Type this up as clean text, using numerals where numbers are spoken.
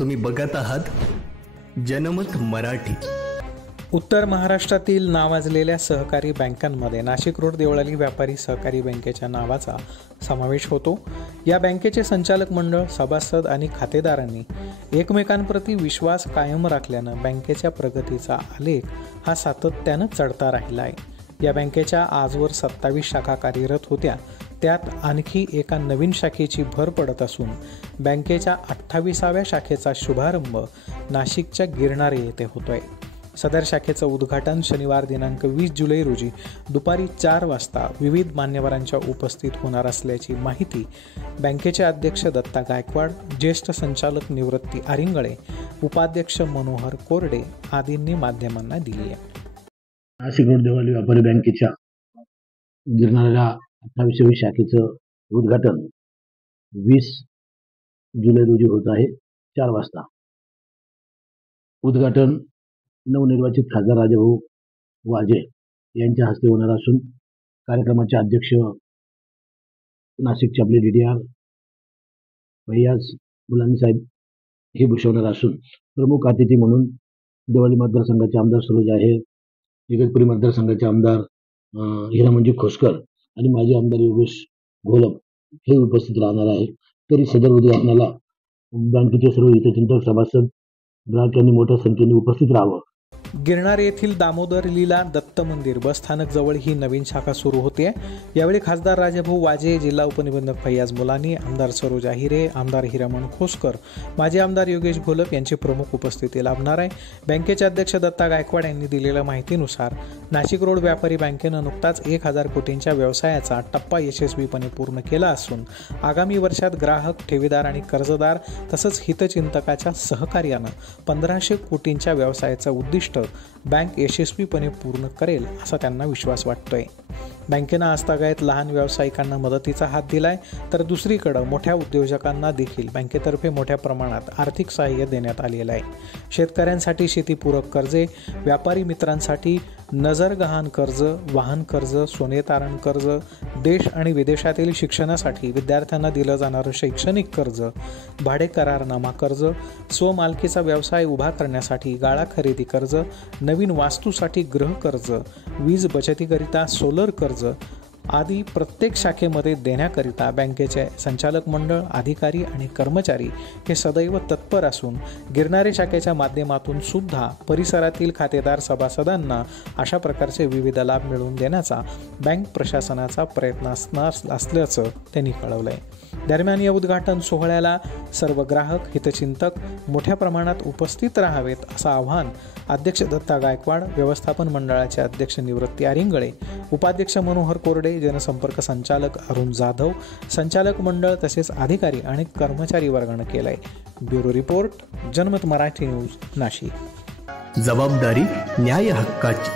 तुम्ही बघत आहात जनमत मराठी। उत्तर महाराष्ट्रातील नावाजलेल्या सहकारी बँकांमध्ये नाशिक रोड देवळाली व्यापारी सहकारी बँकेच्या नावाचा समावेश होतो। या बँकेचे संचालक मंडळ, सभासद आणि खातेदारांनी एकमेकांप्रती विश्वास कायम राखल्यानं बँकेच्या प्रगतीचा आलेख हा सातत्यानं चढता राहिला आहे। या बँकेच्या आजवर 27 शाखा कार्यरत होत्या, त्यात आणखी एका नवीन शाखेची भर पडत असून बँकेच्या 28व्या शाखेचा शुभारंभ नाशिकच्या गिरणारे येथे होतोय। सदर शाखेचं उद्घाटन शनिवार दिनांक 20 जुलै रोजी दुपारी 4 वाजता विविध मान्यवरांच्या उपस्थित होणार असल्याची माहिती बँकेचे अध्यक्ष दत्ता गायकवाड, ज्येष्ठ संचालक निवृत्ती आरिंगळे, उपाध्यक्ष मनोहर कोरडे आदींनी माध्यमांना दिली आहे। नाशिक रोड देवळाली व्यापारी बँकेच्या गिरणाऱ्या 28व्या शाखेचं उद्घाटन 20 जुलै रोजी होत आहे 4 वाजता। उद्घाटन नवनिर्वाचित खासदार राजाभाऊ वाजे यांच्या हस्ते होणार असून कार्यक्रमाचे अध्यक्ष नाशिकचे आपले DDR फैयाज मुलानी साहेब हे भूषवणार असून प्रमुख अतिथी म्हणून देवळाली मतदारसंघाचे आमदार सरोज आहेर, इगतपुरी मतदारसंघाचे आमदार हिरामंजी खोसकर आणि माजी आमदार योगेश घोलप हे उपस्थित राहणार आहे। तरी सदर उद्घाटनाला बँकेचे सर्व हितचिंतक, सभासद, ग्राहक यांनी मोठ्या संख्येने उपस्थित राहावं। गिरणार येथील दामोदर लीला दत्त मंदिर बस स्थानक जवळ ही नवीन शाखा सुरू होते। यावेळी खासदार राजाभाऊ वाजे, जिल्हा उपनिबंधक फैयाज मुलानी, आमदार सरोज आहिरे, आमदार हिरामण खोसकर, माजी आमदार योगेश घोलप यांची प्रमुख उपस्थिती लाभणार आहे। बँकेचे अध्यक्ष दत्ता गायकवाड यांनी दिलेल्या माहितीनुसार नाशिक रोड व्यापारी बँकेनं नुकताच 1000 कोटींच्या व्यवसायाचा टप्पा यशस्वीपणे पूर्ण केला असून आगामी वर्षात ग्राहक, ठेवीदार आणि कर्जदार तसंच हितचिंतकाच्या सहकार्यानं 1500 कोटींच्या व्यवसायाचं उद्दिष्ट बँक यशस्वीपणे पूर्ण करेल असा त्यांना विश्वास वाटतोय। बँकेनं आजतागायत लहान व्यावसायिकांना मदतीचा हात दिलाय, तर दुसरीकडे मोठ्या उद्योजकांना देखील बँकेतर्फे मोठ्या प्रमाणात आर्थिक सहाय्य देण्यात आलेलं आहे। शेतकऱ्यांसाठी शेतीपूरक कर्जे, व्यापारी मित्रांसाठी नजरगहाण कर्ज, वाहन कर्ज, सोने तारण कर्ज, देश आणि विदेशातील शिक्षणासाठी विद्यार्थ्यांना दिलं जाणारं शैक्षणिक कर्ज, भाडे करारनामा कर्ज, स्वमालकीचा व्यवसाय उभा करण्यासाठी गाळा खरेदी कर्ज, नवीन वास्तूसाठी गृह कर्ज, वीज बचतीकरिता सोलर कर्ज आदी प्रत्येक शाखेमध्ये देण्याकरिता बँकेचे संचालक मंडळ, अधिकारी आणि कर्मचारी हे सदैव तत्पर असून गिरणारे शाखेच्या माध्यमातून सुद्धा परिसरातील खातेदार सभासदांना अशा प्रकारचे विविध लाभ मिळवून देण्याचा बँक प्रशासनाचा प्रयत्न असल्याचं त्यांनी कळवलंय। दरम्यान या उद्घाटन सोहळ्याला सर्व ग्राहक, हितचिंतक मोठ्या प्रमाणात उपस्थित राहावेत असं आवाहन अध्यक्ष दत्ता गायकवाड, व्यवस्थापन मंडळाचे अध्यक्ष निवृत्ती आरिंगळे, उपाध्यक्ष मनोहर कोरडे, जनसंपर्क संचालक अरुण जाधव, संचालक मंडळ तसेच अधिकारी आणि कर्मचारी वर्गानं केलंय। ब्युरो रिपोर्ट, जनमत मराठी न्यूज, नाशिक। जबाबदारी न्याय हक्काची।